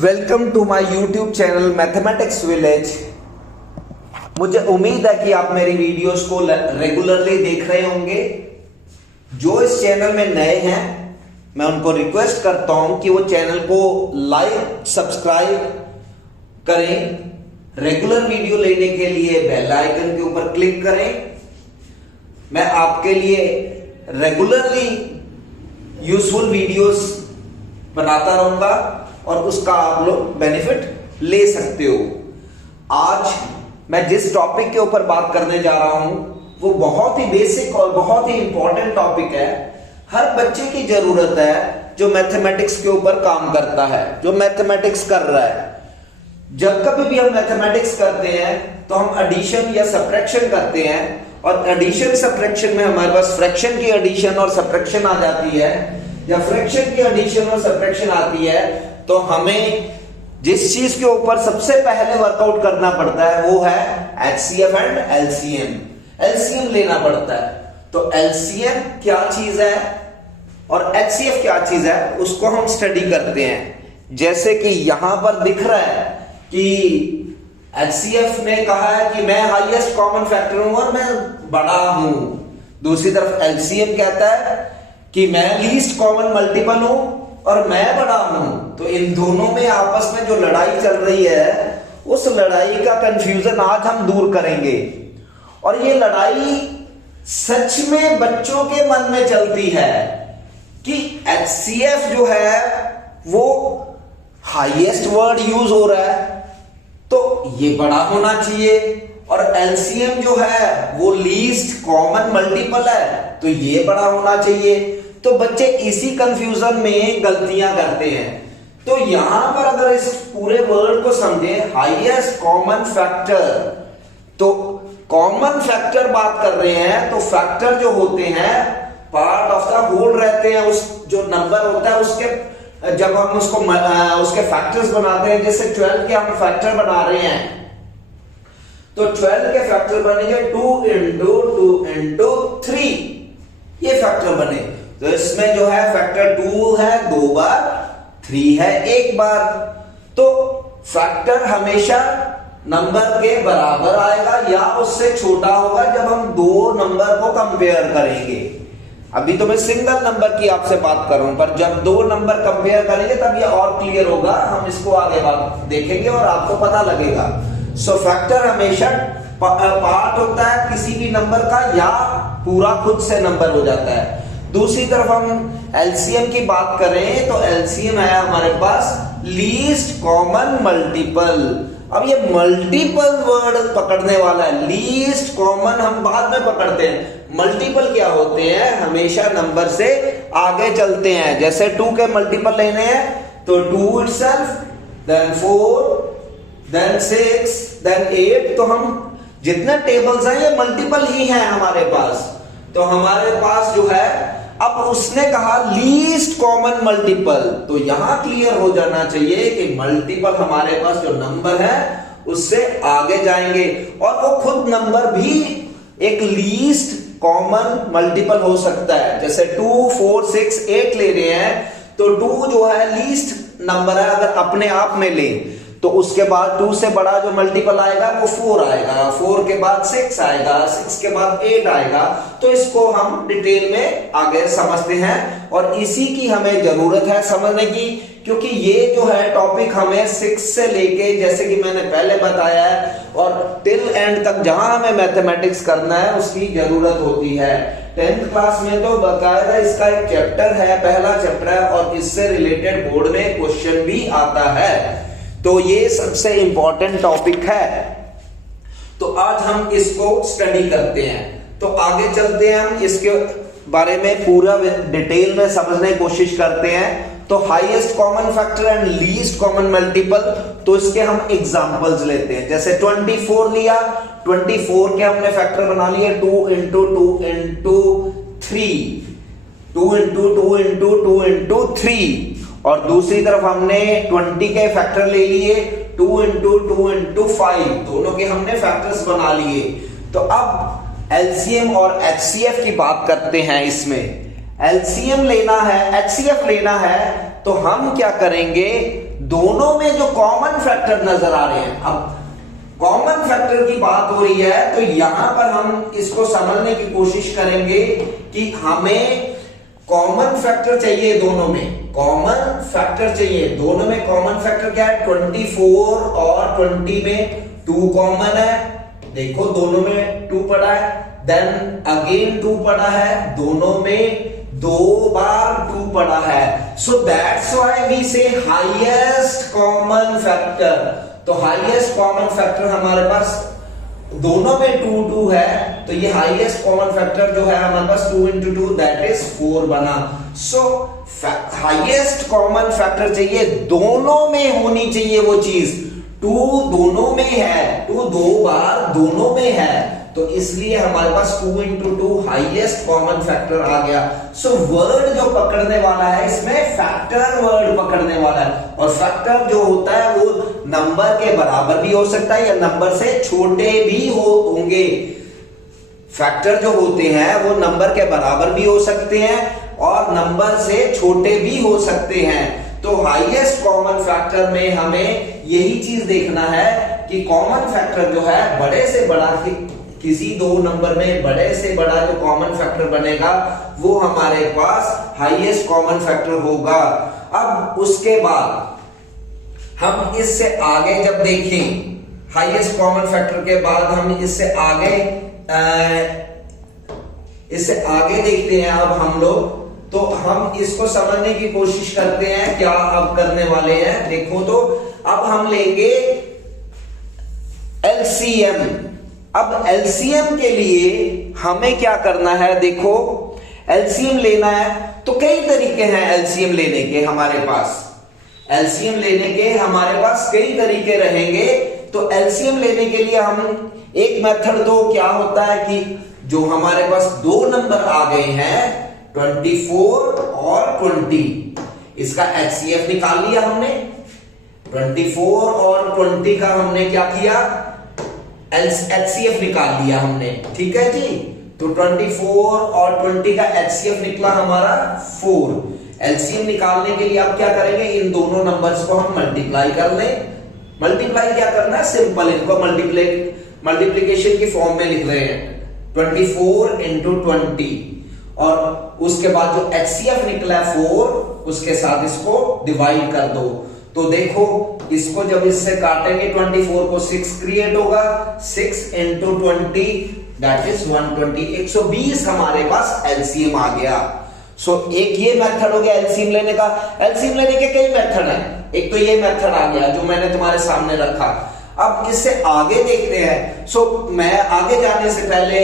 Welcome to my YouTube channel mathematics village. मुझे उम्मीद है कि आप मेरी वीडियोस को रेगुलरली देख रहे होंगे। जो इस चैनल में नए हैं मैं उनको रिक्वेस्ट करता हूं कि वो चैनल को लाइक सब्सक्राइब करें। रेगुलर वीडियो लेने के लिए बेल आइकन के ऊपर क्लिक करें। मैं आपके लिए रेगुलरली यूजफुल वीडियोस बनाता रहूंगा और उसका आप लोग बेनिफिट ले सकते हो। आज मैं जिस टॉपिक के ऊपर बात करने जा रहा हूं वो बहुत ही बेसिक और बहुत ही इंपॉर्टेंट टॉपिक है। हर बच्चे की जरूरत है जो मैथमेटिक्स के ऊपर काम करता है, जो मैथमेटिक्स कर रहा है। जब कभी भी हम मैथमेटिक्स करते हैं तो हम एडिशन या सब्ट्रैक्शन करते हैं, और एडिशन सब्ट्रैक्शन में हमारे पास फ्रैक्शन की एडिशन और सब्ट्रैक्शन आ जाती है, या फ्रैक्शन की एडिशन और सब्ट्रैक्शन आती है, तो हमें जिस चीज के ऊपर सबसे पहले वर्कआउट करना पड़ता है वो है एचसीएफ एंड एलसीएम। एलसीएम लेना पड़ता है। तो एलसीएम क्या चीज है और एचसीएफ क्या चीज है उसको हम स्टडी करते हैं। जैसे कि यहां पर दिख रहा है कि एचसीएफ ने कहा है कि मैं हाईएस्ट कॉमन फैक्टर हूं और मैं बड़ा हूं। दूसरी तरफ एलसीएम कहता है कि मैं लीस्ट कॉमन मल्टीपल हूं और मैं बड़ा हूं। तो इन दोनों में आपस में जो लड़ाई चल रही है उस लड़ाई का कंफ्यूजन आज हम दूर करेंगे। और ये लड़ाई सच में बच्चों के मन में चलती है कि एचसीएफ जो है वो हाईएस्ट वर्ड यूज हो रहा है तो ये बड़ा होना चाहिए, और एलसीएम जो है वो लीस्ट कॉमन मल्टीपल है तो ये बड़ा होना चाहिए। तो बच्चे इसी कंफ्यूजन में गलतियां करते हैं। तो यहां पर अगर इस पूरे वर्ड को समझे, हाईएस्ट कॉमन फैक्टर, तो कॉमन फैक्टर बात कर रहे हैं तो फैक्टर जो होते हैं पार्ट ऑफ द होल रहते हैं। उस जो नंबर होता है उसके जब हम उसको उसके फैक्टर्स बनाते हैं, जैसे 12 के हम फैक्टर बना रहे हैं तो 12 के फैक्टर बनेंगे 2 into 2 into 3, ये फैक्टर बने। तो इसमें जो है फैक्टर 2 है 2 बार, 3 है 1 बार। तो फैक्टर हमेशा नंबर के बराबर आएगा या उससे छोटा होगा जब हम दो नंबर को कंपेयर करेंगे। अभी तो मैं सिंगल नंबर की आपसे बात कर रहा हूं, पर जब दो नंबर कंपेयर करेंगे तब ये और क्लियर होगा। हम इसको आगे बात देखेंगे और आपको पता लगेगा। सो फैक्टर हमेशा पार्ट होता है किसी भी नंबर का या पूरा खुद से नंबर हो जाता है। दूसरी तरफ हम एलसीएम की बात करें तो एलसीएम है हमारे पास लीस्ट कॉमन मल्टीपल। अब ये मल्टीपल वर्ड पकड़ने वाला है, लीस्ट कॉमन हम बाद में पकड़ते हैं। मल्टीपल क्या होते हैं, हमेशा नंबर से आगे चलते हैं। जैसे 2 के मल्टीपल लेने हैं तो 2 itself, then 4, then 6, then 8। तो हम जितने टेबल्स हैं ये मल्टीपल ही हैं हमारे पास। तो हमारे पास जो है, अब उसने कहा लीस्ट कॉमन मल्टीपल, तो यहां क्लियर हो जाना चाहिए कि मल्टीपल हमारे पास जो नंबर है उससे आगे जाएंगे, और वो खुद नंबर भी एक लीस्ट कॉमन मल्टीपल हो सकता है। जैसे 2, 4, 6, 8 ले रहे हैं तो 2 जो है लीस्ट नंबर है अगर अपने आप में ले, तो उसके बाद 2 से बड़ा जो मल्टीपल आएगा वो 4 आएगा, 4 के बाद 6 आएगा, 6 के बाद 8 आएगा। तो इसको हम डिटेल में आगे समझते हैं और इसी की हमें जरूरत है समझने की, क्योंकि ये जो है टॉपिक हमें 6 से लेके, जैसे कि मैंने पहले बताया है, और टिल एंड तक जहां हमें मैथमेटिक्स करना है उसकी जरूरत होती है। 10th क्लास में तो बकायदा इसका एक चैप्टर है, पहला चैप्टर है, और इससे रिलेटेड बोर्ड में क्वेश्चन भी आता है। तो ये सबसे इंपॉर्टेंट टॉपिक है। तो आज हम इसको स्टडी करते हैं। तो आगे चलते हैं, हम इसके बारे में पूरा डिटेल में समझने की कोशिश करते हैं। तो highest common factor and least common multiple, तो इसके हम एग्जांपल्स लेते हैं। जैसे 24 लिया, 24 के हमने फैक्टर बना लिए 2 into 2 into 3, 2 into 2 into 2 into 3। और दूसरी तरफ हमने 20 के फैक्टर ले लिए 2 into 2 into 5, दोनों के हमने फैक्टर्स बना लिए। तो अब एलसीएम और एचसीएफ की बात करते हैं। इसमें एलसीएम लेना है, एचसीएफ लेना है, तो हम क्या करेंगे, दोनों में जो कॉमन फैक्टर नजर आ रहे हैं, अब कॉमन फैक्टर की बात हो रही है तो यहां पर हम इसको समझने की कोशिश करेंगे कि हमें कॉमन फैक्टर चाहिए दोनों में, कॉमन फैक्टर चाहिए दोनों में। कॉमन फैक्टर क्या है? 24 और 20 में 2 कॉमन है, देखो दोनों में 2 पड़ा है, देन अगेन 2 पड़ा है, दोनों में 2 बार 2 पड़ा है। सो दैट्स व्हाई वी से हाईएस्ट कॉमन फैक्टर। तो हाईएस्ट कॉमन फैक्टर हमारे पास दोनों में 2 2 है, तो ये हाईएस्ट कॉमन फैक्टर जो है हमारे पास 2 into 2 दैट इज 4 बना। सो हाईएस्ट कॉमन फैक्टर चाहिए, दोनों में होनी चाहिए वो चीज। 2 दोनों में है, 2 2 बार दोनों में है, तो इसलिए हमारे पास 2 into 2 हाईएस्ट कॉमन फैक्टर आ गया। सो वर्ड जो पकड़ने वाला है इसमें फैक्टर वर्ड पकड़ने वाला है, और फैक्टर जो होता है वो नंबर के बराबर भी हो सकता है या नंबर से छोटे भी होंगे। फैक्टर जो होते हैं वो नंबर के बराबर भी हो सकते हैं और नंबर से छोटे भी हो सकते हैं। तो हाईएस्ट कॉमन फैक्टर में हमें यही चीज देखना है कि कॉमन फैक्टर जो है बड़े से बड़ा, किसी दो नंबर में बड़े से बड़ा जो कॉमन फैक्टर बनेगा वो हमारे पास हाईएस्ट कॉमन फैक्टर होगा। अब उसके बाद हम इससे आगे जब देखें, हाईएस्ट कॉमन फैक्टर के बाद हम इससे आगे देखते हैं अब हम लोग, तो हम इसको समझने की कोशिश करते हैं क्या अब करने वाले हैं। देखो तो अब हम लेंगे एलसीएम। अब एलसीएम के लिए हमें क्या करना है, देखो एलसीएम लेना है तो कई तरीके हैं एलसीएम लेने के हमारे पास। एलसीएम लेने के हमारे पास कई तरीके रहेंगे। तो एलसीएम लेने के लिए हम एक मेथड तो क्या होता है कि जो हमारे पास 2 नंबर आ गए हैं 24 और 20, इसका एचसीएफ निकाल लिया हमने। 24 और 20 का हमने क्या किया, एचसीएफ निकाल लिया हमने, ठीक है जी। तो 24 और 20 का एचसीएफ निकला हमारा 4। एलसीएम निकालने के लिए आप क्या करेंगे, इन दोनों नंबर्स को हम मल्टीप्लाई कर लें। मल्टीप्लाई क्या करना है, सिंपल, इनको मल्टीप्लिकेशन की फॉर्म में लिख रहे हैं 24 into 20, और उसके बाद जो एचसीएफ निकला है 4 उसके साथ इसको डिवाइड कर दो। तो देखो इसको जब इससे काटेंगे 24 को 6 क्रिएट होगा, 6 into 20 दैट इज 120, 120 हमारे पास एलसीएम आ गया। सो एक ये मेथड हो गया एलसीएम लेने का। एलसीएम लेने के कई मेथड हैं, एक तो ये मेथड आ गया जो मैंने तुम्हारे सामने रखा। अब इससे आगे देखते हैं। सो मैं आगे जाने से पहले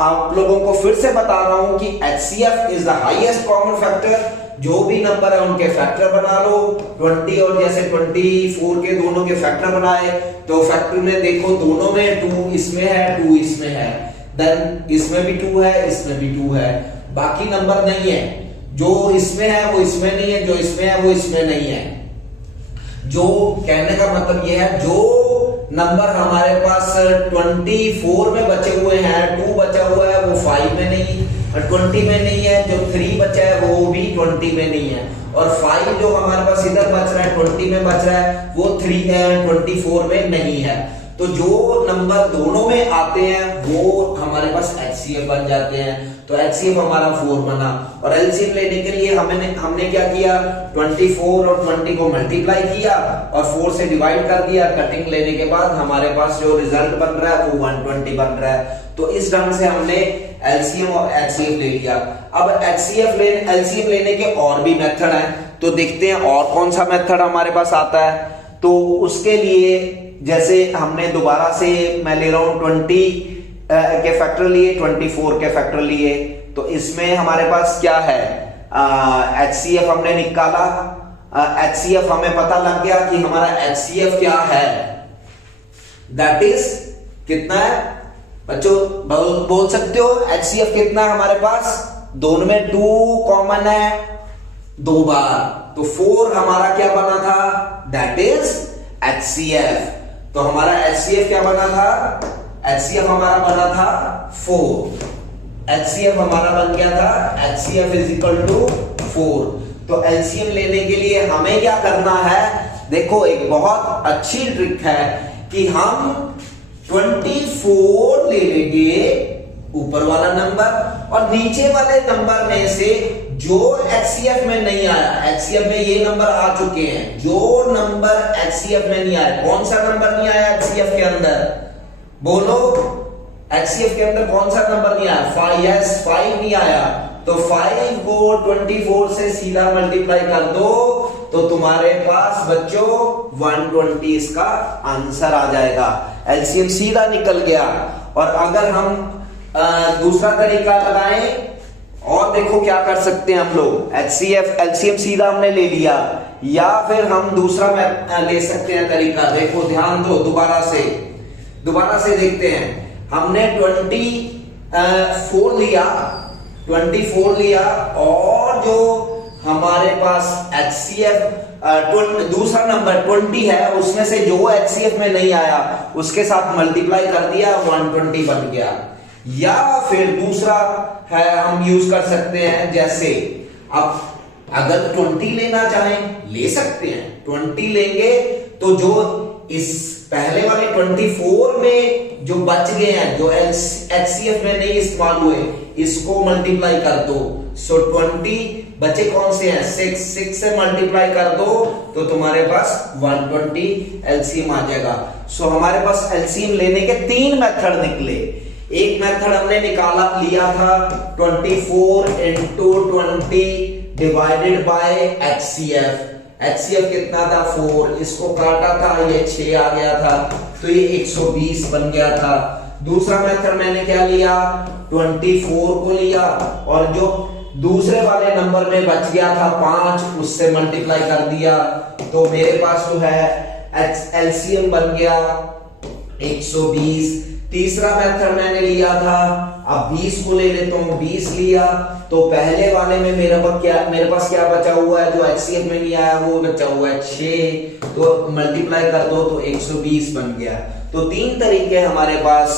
आप लोगों को फिर से बता रहा हूं कि HCF is the highest common factor. जो भी नंबर है उनके फैक्टर बना लो। 20 और जैसे 24 के दोनों के फैक्टर बनाए तो फैक्टर में देखो दोनों में 2 इसमें है 2 इसमें है, देन इसमें भी 2 है इसमें भी 2 है, बाकी नंबर नहीं है। जो इसमें है वो इसमें नहीं है, जो इसमें है वो इसमें नहीं है। जो कहने का मतलब ये है जो नंबर हमारे पास 24 में बचे हुए हैं, 2 बचा हुआ है वो 5 में नहीं और 20 में नहीं है, जो 3 बचा है वो भी 20 में नहीं है, और 5 जो हमारे पास इधर बच रहा है 20 में बच रहा है वो 24 में नहीं है। तो जो नंबर दोनों में आते हैं वो हमारे पास HCF बन जाते हैं। तो HCF हमारा 4 बना। और एलसीएम लेने के लिए हमने क्या किया, 24 और 20 को मल्टीप्लाई किया और 4 से डिवाइड कर दिया। कटिंग लेने के बाद हमारे पास जो रिजल्ट बन रहा है वो 120 बन रहा है। तो इस ढंग से हमने एलसीएम और HCF ले लिया। अब एलसीएम लेने के और भी मेथड हैं, तो देखते हैं और कौन सा मेथड हमारे पास आता है। तो उसके लिए जैसे हमने दोबारा से मैं ले रहा हूं 20 के फैक्टर लिए, 24 के फैक्टर लिए, तो इसमें हमारे पास क्या है, HCF हमने निकाला। HCF हमें पता लग गया कि हमारा HCF क्या है, दैट इज कितना है बच्चों, बोल सकते हो HCF कितना है हमारे पास। दोनों में 2 कॉमन है 2 बार, तो 4 हमारा क्या बना था, दैट इज HCF। तो हमारा HCF क्या बना था, HCF हमारा बना था 4। HCF हमारा बन गया था HCF इज इक्वल टू 4। तो LCM लेने के लिए हमें क्या करना है, देखो एक बहुत अच्छी ट्रिक है कि हम 24 ले लेंगे ऊपर वाला नंबर और नीचे वाले नंबर में से जो HCF में नहीं आया, HCF में ये नंबर आ चुके हैं, जो नंबर HCF में नहीं आया, कौन सा नंबर नहीं आया HCF के अंदर, बोलो HCF के अंदर कौन सा नंबर नहीं आया, 5, यस 5 नहीं आया, तो 5 को 24 से सीधा मल्टीप्लाई कर दो तो तुम्हारे पास बच्चों 120 इसका आंसर आ जाएगा, एलसीएम सीधा निकल गया। और अगर हम दूसरा तरीका लगाएं और देखो क्या कर सकते हैं हम लोग, HCF एलसीएम सीधा हमने ले लिया, या फिर हम दूसरा ले सकते हैं तरीका, देखो ध्यान दो, दोबारा से देखते हैं। हमने 24 लिया और जो हमारे पास HCF दूसरा नंबर 20 है उसमें से जो HCF में नहीं आया उसके साथ मल्टीप्लाई कर दिया, 120 बन गया। या फिर दूसरा है हम यूज कर सकते हैं, जैसे अब अगर 20 लेना चाहें ले सकते हैं, 20 लेंगे तो जो इस पहले वाले 24 में जो बच गए हैं, जो HCF में नहीं इस्तेमाल हुए, इसको मल्टीप्लाई कर दो, सो 20 बचे कौन से हैं, 6 से मल्टीप्लाई कर दो तो तुम्हारे पास 120 एलसीएम आ जाएगा। सो हमारे पास एलसीएम लेने के 3 मेथड निकले। एक मेथड हमने लिया था 24 into 20 डिवाइडेड बाय HCF कितना था 4, इसको काटा था ये 6 आ गया था तो ये 120 बन गया था। दूसरा मेथड मैंने क्या लिया, 24 को लिया और जो दूसरे वाले नंबर में बच गया था 5 उससे मल्टीप्लाई कर दिया तो मेरे पास जो है एलसीएम बन गया 120। तीसरा मेथड मैंने लिया था, अब 20 को ले लेता हूं, 20 लिया तो पहले वाले में मेरे पास क्या बचा हुआ है, जो HCF में नहीं आया वो बचा हुआ है 6, तो मल्टीप्लाई कर दो तो 120 बन गया। तो 3 तरीके हमारे पास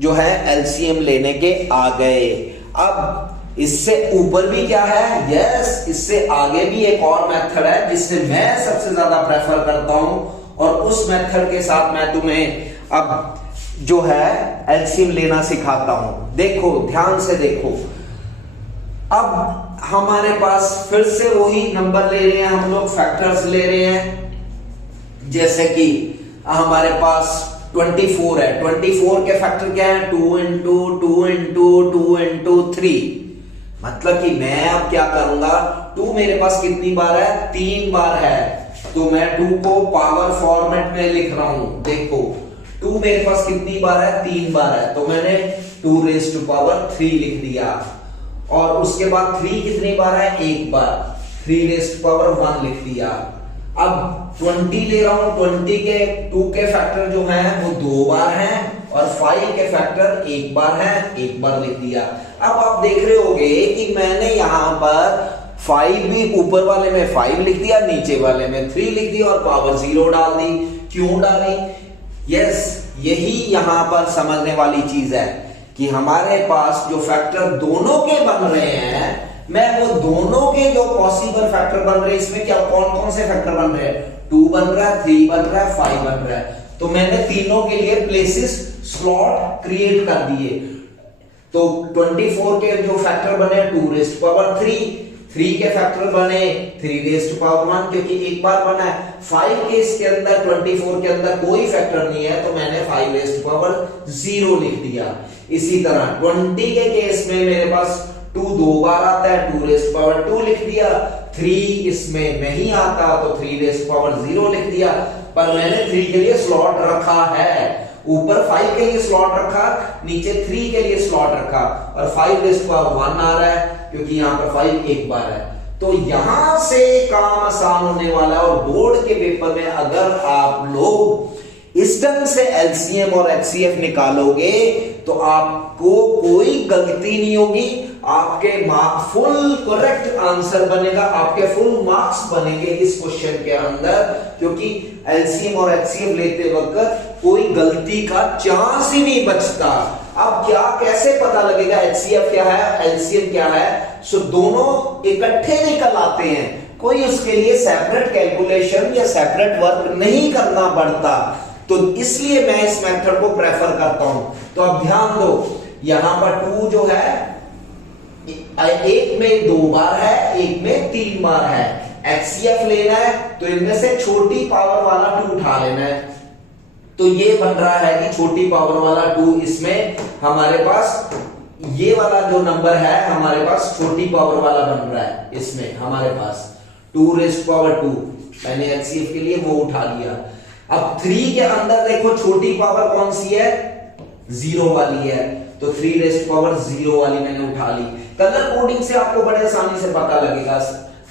जो है एलसीएम लेने के आ गए। अब इससे ऊपर भी क्या है, यस इससे आगे भी एक और मेथड है जिससे मैं सबसे ज्यादा प्रेफर करता हूं और उस मेथड के साथ मैं तुम्हें अब जो है एलसीएम लेना सिखाता हूं। देखो ध्यान से देखो, अब हमारे पास फिर से वही नंबर ले रहे हैं हम लोग, फैक्टर्स ले रहे हैं। जैसे कि हमारे पास 24 है, 24 के फैक्टर क्या है, 2 into 2 into 2 into 3, मतलब कि मैं अब क्या करूंगा, 2 मेरे पास कितनी बार है, 3 बार है, तो मैं 2 को पावर फॉर्मेट में लिख रहा हूं। देखो 2 मेरे पास कितनी बार है, 3 बार है, तो मैंने 2 raised to power 3 लिख दिया। और उसके बाद 3 कितनी बार है, 1 बार, 3 raised to power 1 लिख दिया। अब 20 ले रहा हूं, 20 के 2 के फैक्टर जो है वो 2 बार हैं और 5 के फैक्टर 1 बार है, 1 बार लिख दिया। अब आप देख रहे होगे कि मैंने यहां पर 5 भी ऊपर वाले में 5 लिख दिया, नीचे वाले में 3 लिख दिया और पावर 0 डाल दी। क्यों डाली, यस यही यहां पर समझने वाली चीज है कि हमारे पास जो फैक्टर दोनों के बन रहे हैं, मैं वो दोनों के जो पॉसिबल फैक्टर बन रहे हैं, इसमें क्या कौन कौन से फैक्टर बन रहे हैं, 2 बन रहा है, 3 बन रहा है, 5 बन रहा है, तो मैंने तीनों के लिए प्लेसेस स्लॉट क्रिएट कर दिए। तो 24 के जो फैक्टर बने 2 raised to power 3 के फैक्टर बने 3 raised to power 1 क्योंकि एक बार बना है। 5 के इसके अंदर 24 के अंदर कोई फैक्टर नहीं है तो मैंने 5 raised to power 0 लिख दिया। इसी तरह 20 के केस में मेरे पास 2 2 बार आता है, 2 raised to power 2 लिख दिया। 3 इसमें नहीं आता तो 3 raised to power 0 लिख दिया, पर मैंने 3 के लिए स्लॉट रखा है, ऊपर 5 के लिए स्लॉट रखा, नीचे 3 के लिए स्लॉट रखा और 5 raised to power 1 आ रहा है क्योंकि यहां पर 5 एक बार है। तो यहां से काम आसान होने वाला है और बोर्ड के पेपर में अगर आप लोग इस ढंग से एलसीएम और एचसीएफ निकालोगे तो आपको कोई गलती नहीं होगी, आपके फुल करेक्ट आंसर बनेगा, आपके फुल मार्क्स बनेंगे इस क्वेश्चन के अंदर, क्योंकि एलसीएम और एचसीएफ लेते वक्त कोई गलती का चांस ही नहीं बचता। अब क्या कैसे पता लगेगा एचसीएफ क्या है एलसीएम क्या है, सो दोनों इकट्ठे निकल आते हैं। कोई उसके लिए सेपरेट कैलकुलेशन या सेपरेट वर्क नहीं करना पड़ता, तो इसलिए मैं इस मेथड को प्रेफर करता हूं। तो अब ध्यान दो, यहां पर 2 जो है एक में 2 बार है, एक में 3 बार है। HCF लेना है तो इनमें से छोटी पावर वाला 2 उठा लेना है। तो ये बन रहा है कि छोटी पावर वाला 2, इसमें हमारे पास ये वाला जो नंबर है हमारे पास छोटी पावर वाला बन रहा है। इसमें हमारे पास 2⁻², मैंने HCF के लिए वो उठा लिया। अब 3 के अंदर देखो छोटी पावर कौन सी है, 0 वाली है, तो 3⁻0 वाली मैंने उठा ली। कलर कोडिंग से आपको बड़े आसानी से पता लगेगा,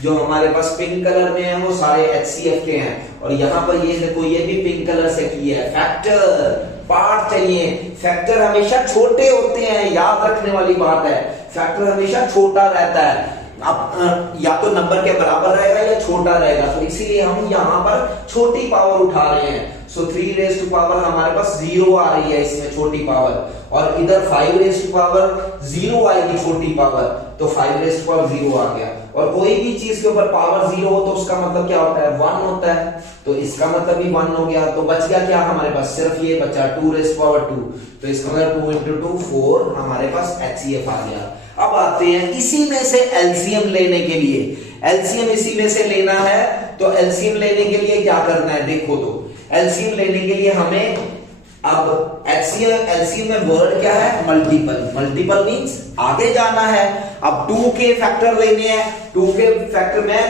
जो हमारे पास पिंक कलर में है वो सारे HCF के हैं, और यहां पर ये देखो ये भी पिंक कलर से किए है। फैक्टर पार्ट चाहिए, फैक्टर हमेशा छोटे होते हैं, याद रखने वाली बात है, फैक्टर हमेशा छोटा रहता है। अब या तो नंबर के बराबर रहेगा या छोटा रहेगा, तो इसीलिए हम यहां पर छोटी पावर उठा रहे हैं। सो 3⁻, हमारे पास 0 आ रही है इसमें छोटी पावर, और इधर 5⁻0 आएगी छोटी पावर, तो 5⁻0 आ गया। और कोई भी चीज के ऊपर पावर 0 हो तो उसका मतलब क्या होता है, 1 होता है, तो इसका मतलब भी 1 हो गया। तो बच गया क्या हमारे पास, सिर्फ ये बचा 2⁻², तो इसका मतलब 2 × 2 4 हमारे पास HCF आ गया। अब आते हैं इसी में से एलसीएम लेने के लिए। एलसीएम इसी में से लेना है, तो एलसीएम लेने के लिए क्या करना है, देखो तो एलसीएम लेने के लिए हमें अब एलसीएम में वर्ड क्या है, मल्टीपल। मल्टीपल मींस आगे जाना है। अब 2 के फैक्टर लेने हैं, 2 के फैक्टर में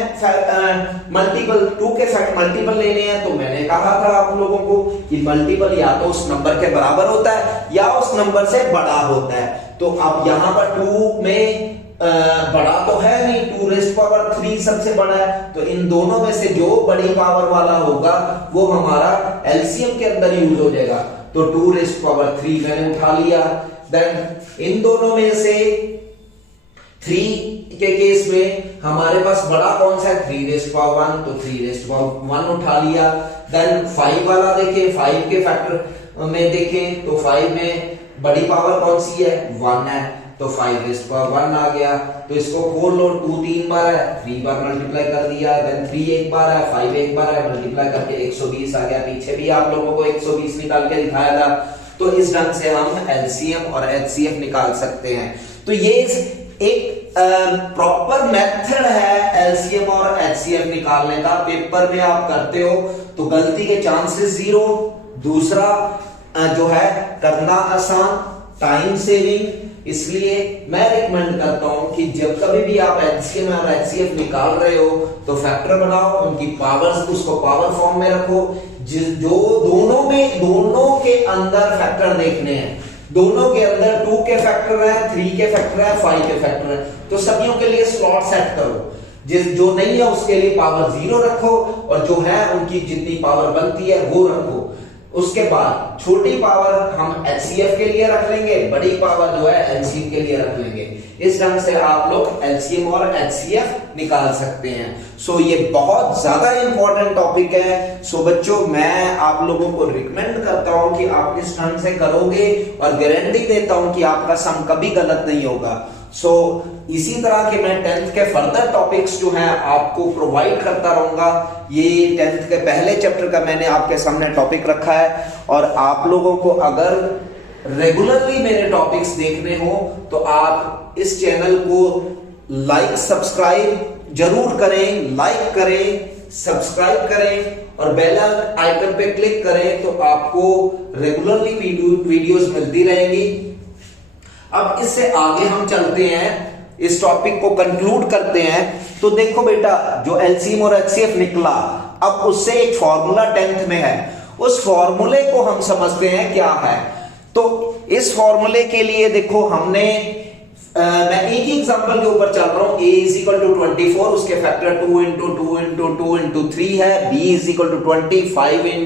मल्टीपल 2 के फैक्टर मल्टीपल लेने हैं, तो मैंने कहा था आप लोगों को कि मल्टीपल या तो उस नंबर के बराबर होता है या उस नंबर से बड़ा होता है। तो अब यहां पर 2 में बड़ा तो है नहीं, 2⁻³ सबसे बड़ा है, तो इन दोनों में से जो बड़ी पावर वाला होगा वो हमारा एलसीएम के अंदर यूज हो जाएगा। तो 2⁻³ मैंने उठा लिया। देन इन दोनों में से 3 के केस में हमारे पास बड़ा कौन सा है, 3⁻1, तो 3⁻1 उठा लिया। देन 5 वाला देखें, 5 के फैक्टर में देखें तो 5 में बड़ी पावर कौन सी है, 1 है, तो 5⁻1 आ गया। तो इसको खोल लो, 2 3 बार है, 3 बार मल्टीप्लाई कर दिया। देन 3 एक बार है, 5 एक बार है, मल्टीप्लाई करके 120 आ गया। पीछे भी आप लोगों को 120 निकाल के दिखाया था। तो इस ढंग से हम एलसीएम और एचसीएफ निकाल सकते हैं। तो ये एक प्रॉपर मेथड है एलसीएम और एचसीएफ निकालने का। पेपर में आप करते हो तो गलती के चांसेस 0। दूसरा जो है करना आसान, टाइम सेविंग। इसलिए मैं रिकमेंड करता हूं कि जब कभी भी आप एचसीएम और एचसीएफ निकाल रहे हो तो फैक्टर बनाओ, उनकी पावर्स उसको पावर फॉर्म में रखो, जो दोनों के अंदर फैक्टर देखने हैं। दोनों के अंदर 2 के फैक्टर है, 3 के फैक्टर है, 5 के फैक्टर है, तो सभी के लिए स्लॉट सेट करो। जो नहीं है उसके लिए पावर 0 रखो, और जो है उनकी जितनी पावर बनती है वो रखो। उसके बाद छोटी पावर हम एचसीएफ के लिए रख लेंगे, बड़ी पावर जो है एलसीएम के लिए रख लेंगे। इस ढंग से आप लोग एलसीएम और एचसीएफ निकाल सकते हैं। सो ये बहुत ज्यादा इंपॉर्टेंट टॉपिक है। सो बच्चों, मैं आप लोगों को रिकमेंड करता हूं कि आप इस ढंग से करोगे, और गारंटी देता हूं कि आपका सम कभी गलत नहीं होगा। सो इसी तरह के मैं 10th के फर्दर टॉपिक्स जो हैं आपको प्रोवाइड करता रहूंगा। ये 10th के पहले चैप्टर का मैंने आपके सामने टॉपिक रखा है, और आप लोगों को अगर रेगुलरली मेरे टॉपिक्स देखने हो तो आप इस चैनल को लाइक सब्सक्राइब जरूर करें, लाइक करें, सब्सक्राइब करें और बेल आइकन पे क्लिक करें, तो आपको रेगुलरली वीडियोस मिलती रहेंगी। अब इससे आगे हम चलते हैं, इस टॉपिक को कंक्लूड करते हैं। तो देखो बेटा, जो एलसीएम और एचसीएफ निकला, अब उससे एक फॉर्मूला 10th में है, उस फॉर्मूले को हम समझते हैं क्या है। तो इस फॉर्मूले के लिए देखो हमने मैं एक ही एग्जांपल के ऊपर चल रहा हूं। a = 24, उसके फैक्टर 2 × 2 × 2 × 3 है। b = 25 ×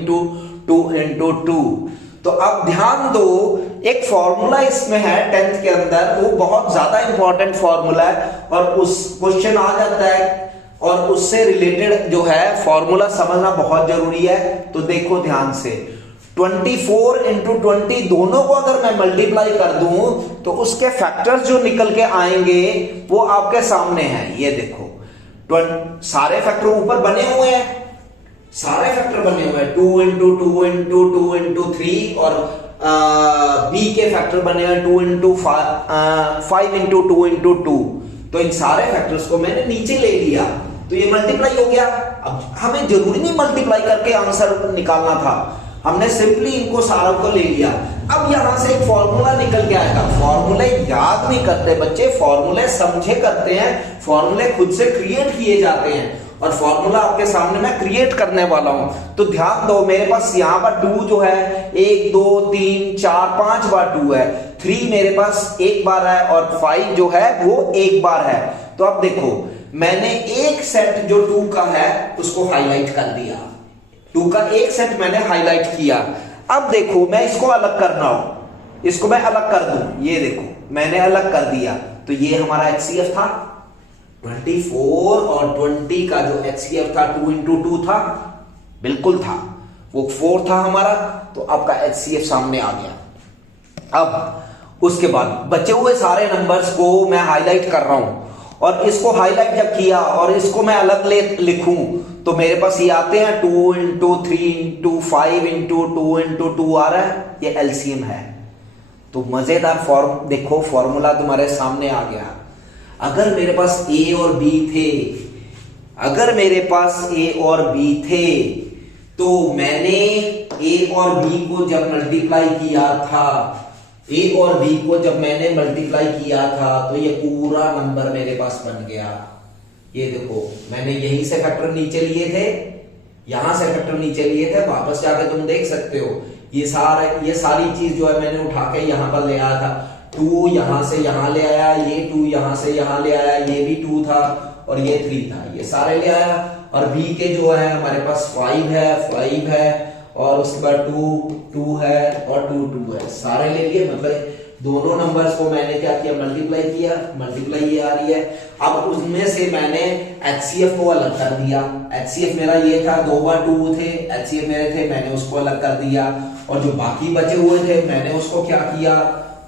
2 × 2। तो अब ध्यान दो, एक फॉर्मूला इसमें है 10th के अंदर, वो बहुत ज्यादा इंपॉर्टेंट फॉर्मूला है, और उस क्वेश्चन आ जाता है, और उससे रिलेटेड जो है फॉर्मूला समझना बहुत जरूरी है। तो देखो ध्यान से, 24 × 20 दोनों को अगर मैं मल्टीप्लाई कर दूं तो उसके फैक्टर्स जो निकल के आएंगे वो आपके सामने हैं। ये देखो सारे फैक्टर ऊपर बने हुए हैं, सारे फैक्टर बने हुए हैं, 2 इंटू 2 इंटू 2 इंटू 3 और बी के फैक्टर बने हुए 2 इंटू 5 इंटू 2 इंटू 2। तो इन सारे फैक्टर्स को मैंने नीचे ले लिया तो ये मल्टीप्लाई हो गया। अब हमें जरूरी नहीं मल्टीप्लाई करके आंसर निकालना था, हमने सिंपली इनको सारों को ले लिया। अब यहां से एक फॉर्मूला निकल के आएगा। फॉर्मूले याद नहीं करते बच्चे, फॉर्मूले समझे करते हैं, फॉर्मूले खुद से क्रिएट किए जाते हैं और फॉर्मूला आपके सामने मैं क्रिएट करने वाला हूं। तो ध्यान दो, मेरे पास यहां पर 2 जो है 1 2 3 4 5 बार 2 है, 3 मेरे पास एक बार है और 5 जो है वो एक बार है। तो अब देखो मैंने एक सेट जो 2 का है उसको हाईलाइट कर दिया, 2 का एक सेट मैंने हाईलाइट किया। अब देखो मैं इसको अलग करना हो, इसको मैं अलग कर दूं, ये देखो मैंने अलग कर दिया। तो ये हमारा HCF था 24 और 20 का जो HCF था 2 इंटू 2 था, बिल्कुल था, वो 4 था हमारा। तो आपका HCF सामने आ गया। अब उसके बाद बचे हुए सारे नंबर्स को मैं हाईलाइट कर रहा हूं और इसको हाईलाइट जब किया और इसको मैं अलग लिखूं तो मेरे पास ये आते हैं 2 इंटू 3 इंटू 5 इंटू 2 इंटू 2 आ रहा है, ये LCM है। तो मजेदार फॉर्म देखो, फॉर्मूला तुम्हारे सामने आ गया। अगर मेरे पास A और B थे, अगर मेरे पास A और B थे तो मैंने A और B को जब मल्टीप्लाई किया था, A और B को जब मैंने मल्टीप्लाई किया था तो ये पूरा नंबर मेरे पास बन गया। ये देखो मैंने यहीं से फैक्टर नीचे लिए थे, यहां से फैक्टर नीचे लिए थे, वापस जाके तुम देख सकते हो ये सारी चीज जो है मैंने उठा के यहां पर ले आया था। 2 यहां से यहां ले आया, ये 2 यहां से यहां ले आया, ये भी 2 था और ये 3 था, ये सारे ले आया। और B के जो है हमारे पास 5 है और उसके बाद 2 है और 2 है, सारे ले लिए। मतलब दोनों नंबर्स को मैंने क्या किया, मल्टीप्लाई किया, मल्टीप्लाई ये आ रही है। अब उसमें से मैंने HCF को अलग कर दिया। HCF मेरा ये था, 2 बार 2 थे, HCF मेरे थे, मैंने उसको अलग कर दिया। और जो बाकी बचे हुए थे मैंने उसको क्या किया,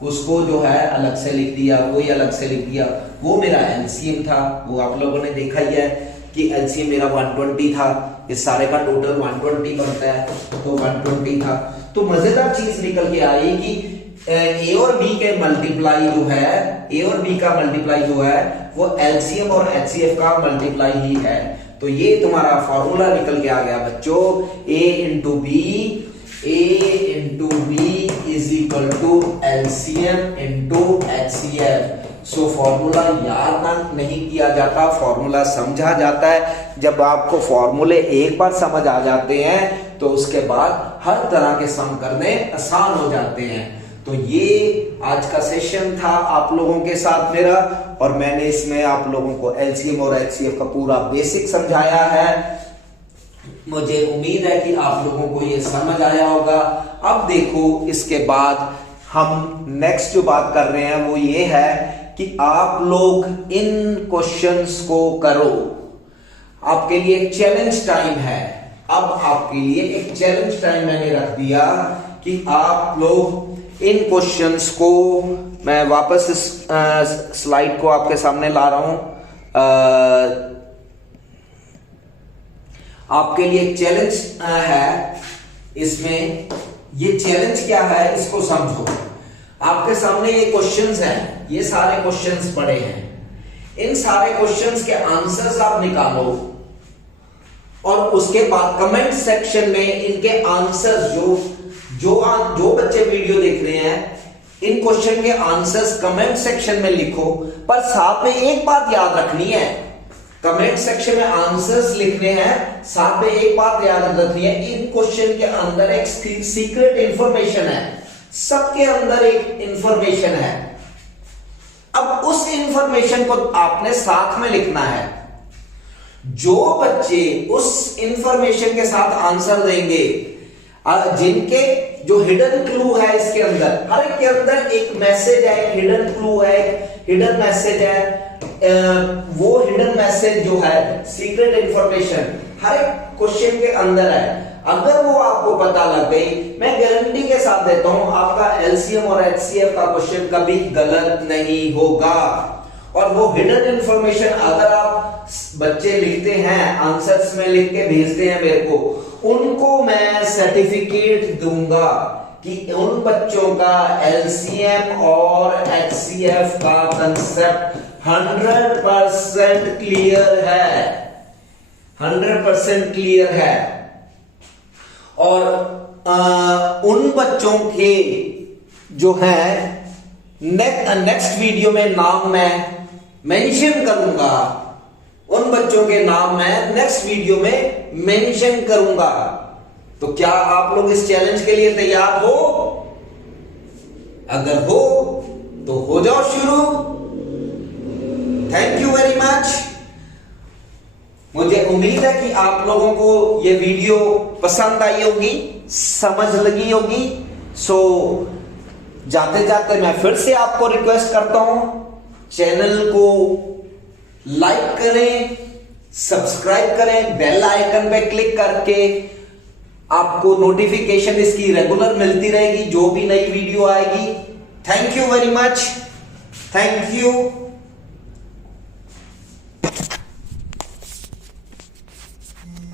उसको जो है अलग से लिख दिया, वही अलग से लिख दिया। वो मेरा LCM था, वो आप लोगों ने देखा ही है कि LCM मेरा 120 था। इस सारे का टोटल 120 बनता है, तो 120 था। तो मजेदार चीज निकल के आई कि A और B के मल्टीप्लाई जो है, A और B का मल्टीप्लाई जो है वो LCM और HCF का मल्टीप्लाई ही है। तो ये तुम्हारा फॉर्मूला निकल के आ गया बच्चों, A into B is equal to LCM into HCF। So formula याद नहीं किया जाता, फॉर्मूला समझा जाता है। जब आपको फॉर्मूले एक बार समझ आ जाते हैं तो उसके बाद हर तरह के सम करने आसान हो जाते हैं। तो ये आज का सेशन था आप लोगों के साथ मेरा, और मैंने इसमें आप लोगों को LCM और HCF का पूरा बेसिक समझाया है। मुझे उम्मीद है कि आप लोगों को ये समझ आया होगा। अब देखो इसके बाद हम नेक्स्ट जो बात कर रहे हैं वो ये है कि आप लोग इन क्वेश्चंस को करो। आपके लिए एक चैलेंज टाइम है। अब आपके लिए एक चैलेंज टाइम मैंने रख दिया कि आप लोग इन क्वेश्चंस को, मैं वापस इस स्लाइड को आपके सामने ला रहा हूं। आपके लिए एक चैलेंज है इसमें। ये चैलेंज क्या है इसको समझो। आपके सामने ये क्वेश्चंस हैं, ये सारे क्वेश्चंस पड़े हैं। इन सारे क्वेश्चंस के आंसर्स आप निकालो और उसके बाद कमेंट सेक्शन में इनके आंसर्स जो बच्चे वीडियो देख रहे हैं, इन क्वेश्चन के आंसर्स कमेंट सेक्शन में लिखो। पर साथ में एक बात याद रखनी है, कमेंट सेक्शन में आंसर्स लिखने हैं, साथ में एक बात याद रखनी है, इन क्वेश्चन के अंदर एक सीक्रेट इंफॉर्मेशन है। सबके अंदर एक इंफॉर्मेशन है। अब उस इंफॉर्मेशन को आपने साथ में लिखना है। जो बच्चे उस इंफॉर्मेशन के साथ आंसर देंगे, जिनके जो हिडन क्लू है इसके अंदर, हर एक के अंदर एक मैसेज है, एक हिडन क्लू है, हिडन मैसेज है। वो हिडन मैसेज जो है, सीक्रेट इंफॉर्मेशन हर एक क्वेश्चन के अंदर है। अगर वो आपको पता लग गई, मैं गारंटी के साथ देता हूं आपका LCM और HCF का क्वेश्चन कभी गलत नहीं होगा। और वो हिडन इंफॉर्मेशन अगर आप बच्चे लिखते हैं, आंसर्स में लिख के भेजते हैं मेरे को, उनको मैं सर्टिफिकेट दूंगा कि उन बच्चों का एलसीएम और एचसीएफ का कंसेप्ट 100% क्लियर है, 100% क्लियर है। और उन बच्चों के जो है नेक्स्ट वीडियो में नाम मैं मेंशन करूंगा, उन बच्चों के नाम मैं नेक्स्ट वीडियो में मेंशन करूंगा। तो क्या आप लोग इस चैलेंज के लिए तैयार हो? अगर हो तो हो जाओ शुरू। Thank you very much. मुझे उम्मीद है कि आप लोगों को यह वीडियो पसंद आई होगी, समझ लगी होगी। सो जाते जाते मैं फिर से आपको रिक्वेस्ट करता हूं, चैनल को लाइक करें, सब्सक्राइब करें, बेल आइकन पे क्लिक करके आपको नोटिफिकेशन इसकी रेगुलर मिलती रहेगी जो भी नई वीडियो आएगी। Thank you very much. Thank you.